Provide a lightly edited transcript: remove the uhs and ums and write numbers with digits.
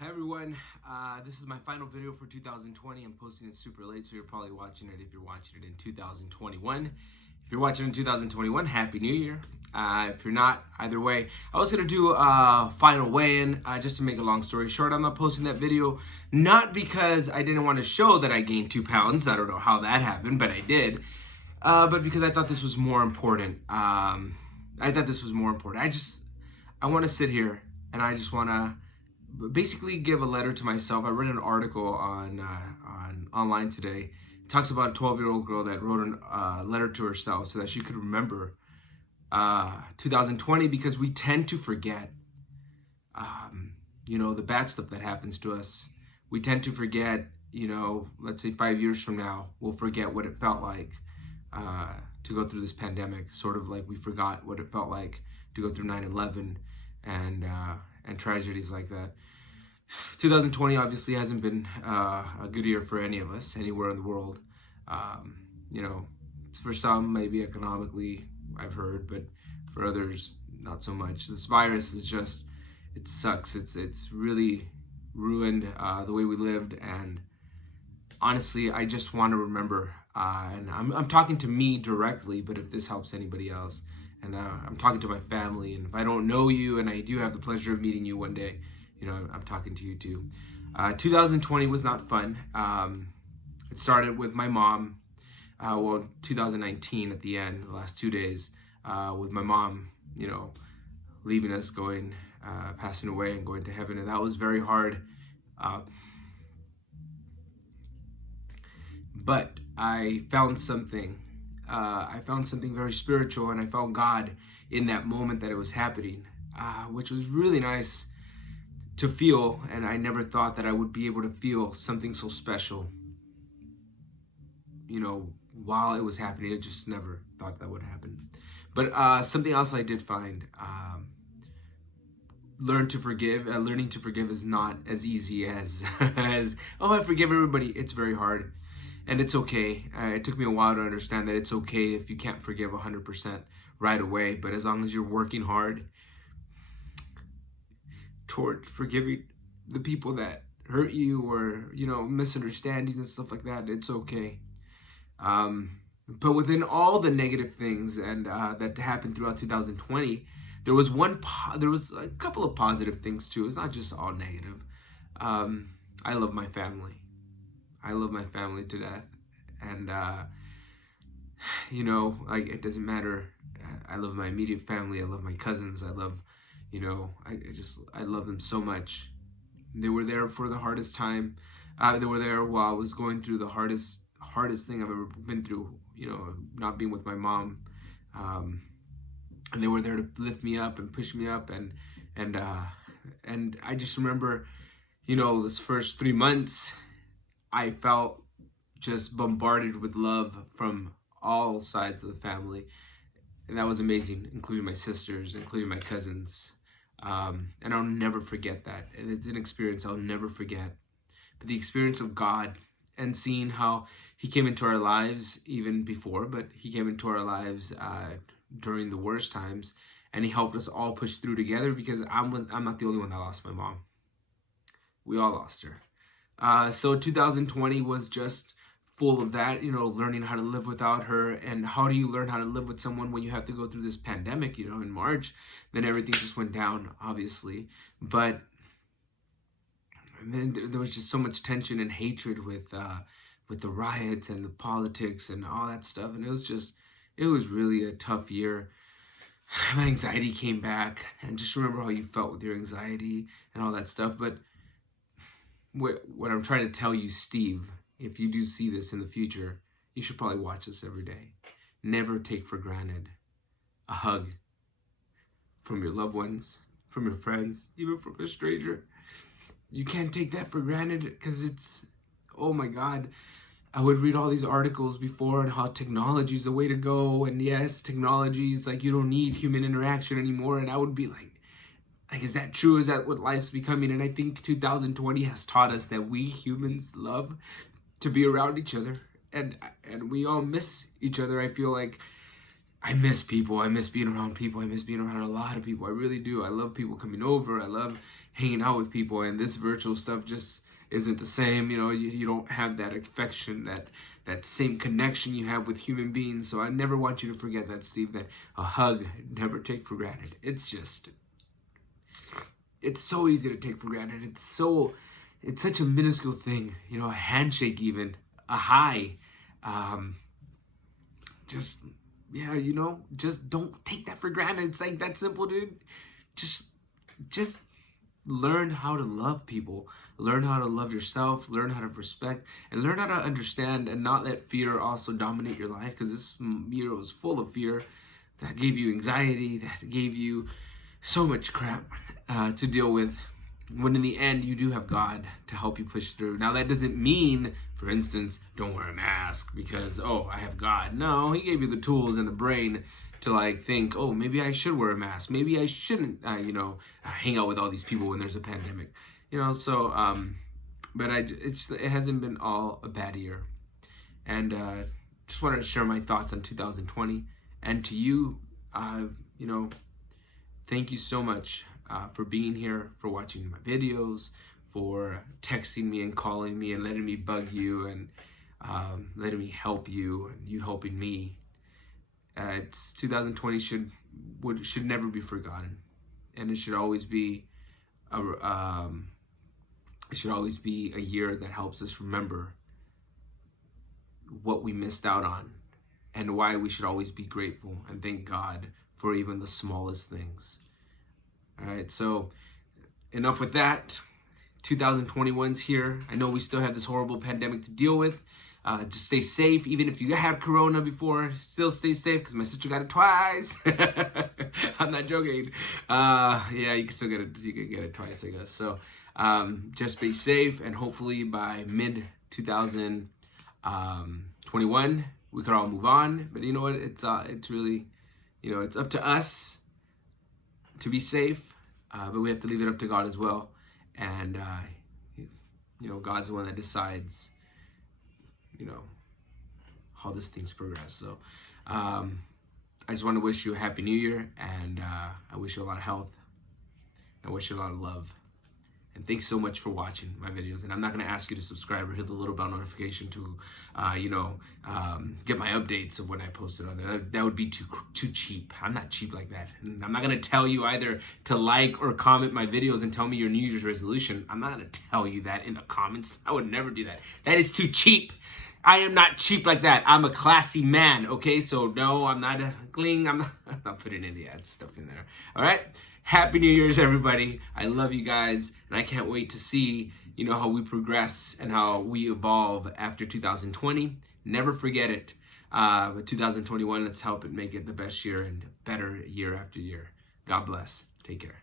Hi everyone, this is my final video for 2020. I'm posting it super late, so you're probably watching it if you're watching it in 2021. If you're watching in 2021, Happy New Year. If you're not, either way, I was going to do a final weigh-in, just to make a long story short. I'm not posting that video, not because I didn't want to show that I gained 2 pounds. I don't know how that happened, but I did. But because I thought this was more important. I want to sit here and I just want to basically give a letter to myself. I read an article on online today. It talks about a 12-year-old girl that wrote a letter to herself so that she could remember 2020, because we tend to forget, the bad stuff that happens to us. We tend to forget, let's say 5 years from now, we'll forget what it felt like to go through this pandemic, sort of like we forgot what it felt like to go through 9/11 and tragedies like that. 2020 obviously hasn't been a good year for any of us anywhere in the world. For some, maybe economically, I've heard, but for others, not so much. This virus is just, it sucks. It's really ruined the way we lived, and honestly, I just want to remember, and I'm talking to me directly, but if this helps anybody else, and I'm talking to my family, and if I don't know you, and I do have the pleasure of meeting you one day, I'm talking to you too. 2020 was not fun. It started with my mom, 2019 at the end, the last 2 days, with my mom, leaving us, passing away and going to heaven, and that was very hard. But I found something. I found something very spiritual, and I found God in that moment that it was happening, which was really nice to feel. And I never thought that I would be able to feel something so special, while it was happening. I just never thought that would happen. But something else I did find. Learning to forgive is not as easy as I forgive everybody. It's very hard, and it's okay. It took me a while to understand that it's okay if you can't forgive 100% right away, but as long as you're working hard toward forgiving the people that hurt you, or misunderstandings and stuff like that, it's okay. But within all the negative things and that happened throughout 2020, there was a couple of positive things too. It's not just all negative. I love my family. I love my family to death, and like, it doesn't matter. I love my immediate family. I love my cousins. I love, I love them so much. They were there for the hardest time. They were there while I was going through the hardest thing I've ever been through. Not being with my mom. And they were there to lift me up and push me up, and I just remember, those first 3 months, I felt just bombarded with love from all sides of the family, and that was amazing, including my sisters, including my cousins, and I'll never forget that. And it's an experience I'll never forget. But the experience of God, and seeing how He came into our lives even before, but He came into our lives during the worst times, and He helped us all push through together, because I'm not the only one that lost my mom. We all lost her. So 2020 was just full of that, learning how to live without her. And how do you learn how to live with someone when you have to go through this pandemic, in March? Then everything just went down, obviously. But then there was just so much tension and hatred with the riots and the politics and all that stuff. And it was really a tough year. My anxiety came back, and just remember how you felt with your anxiety and all that stuff. But what I'm trying to tell you, Steve, if you do see this in the future, you should probably watch this every day. Never take for granted a hug from your loved ones, from your friends, even from a stranger. You can't take that for granted, because it's, oh my God. I would read all these articles before on how technology is the way to go, and yes, technology is like, you don't need human interaction anymore, and I would be like, is that true? Is that what life's becoming? And I think 2020 has taught us that we humans love to be around each other, and we all miss each other. I feel like I miss people. I miss being around people. I miss being around a lot of people. I really do. I love people coming over. I love, hanging out with people, and this virtual stuff just isn't the same. You don't have that affection, that same connection you have with human beings. So I never want you to forget that, Steve, that a hug, never take for granted. It's so easy to take for granted. It's such a minuscule thing, a handshake, even a hi. Just don't take that for granted. It's like that simple, dude. Just learn how to love people, learn how to love yourself, learn how to respect, and learn how to understand and not let fear also dominate your life, because this year was full of fear that gave you anxiety, that gave you so much crap to deal with, when in the end you do have God to help you push through. Now that doesn't mean, for instance, don't wear a mask because, oh, I have God. No, he gave you the tools and the brain to think, oh, maybe I should wear a mask. Maybe I shouldn't, hang out with all these people when there's a pandemic. But it hasn't been all a bad year. And just wanted to share my thoughts on 2020. And to you, thank you so much for being here, for watching my videos, for texting me and calling me and letting me bug you and letting me help you and you helping me. 2020 should never be forgotten, and it should always be a year that helps us remember what we missed out on and why we should always be grateful and thank God for even the smallest things. All right, so enough with that. 2021's here. I know we still have this horrible pandemic to deal with. Just stay safe. Even if you had corona before, still stay safe, because my sister got it twice. I'm not joking. Yeah, you can still get it. You can get it twice, I guess. So just be safe, and hopefully by mid 2021 we could all move on. But you know what? It's really, it's up to us to be safe, but we have to leave it up to God as well. And God's the one that decides how this thing's progress. So I just want to wish you a happy new year, and I wish you a lot of health. I wish you a lot of love, and thanks so much for watching my videos. And I'm not going to ask you to subscribe or hit the little bell notification to get my updates of when I post it on there. That would be too cheap. I'm not cheap like that. And I'm not going to tell you either to like or comment my videos and tell me your New Year's resolution. I'm not going to tell you that in the comments. I would never do that. That is too cheap. I am not cheap like that. I'm a classy man, okay? So no, I'm not a gling. I'm not putting any ad stuff in there. All right? Happy New Year's, everybody. I love you guys, and I can't wait to see, how we progress and how we evolve after 2020. Never forget it. But 2021, let's help it make it the best year and better year after year. God bless. Take care.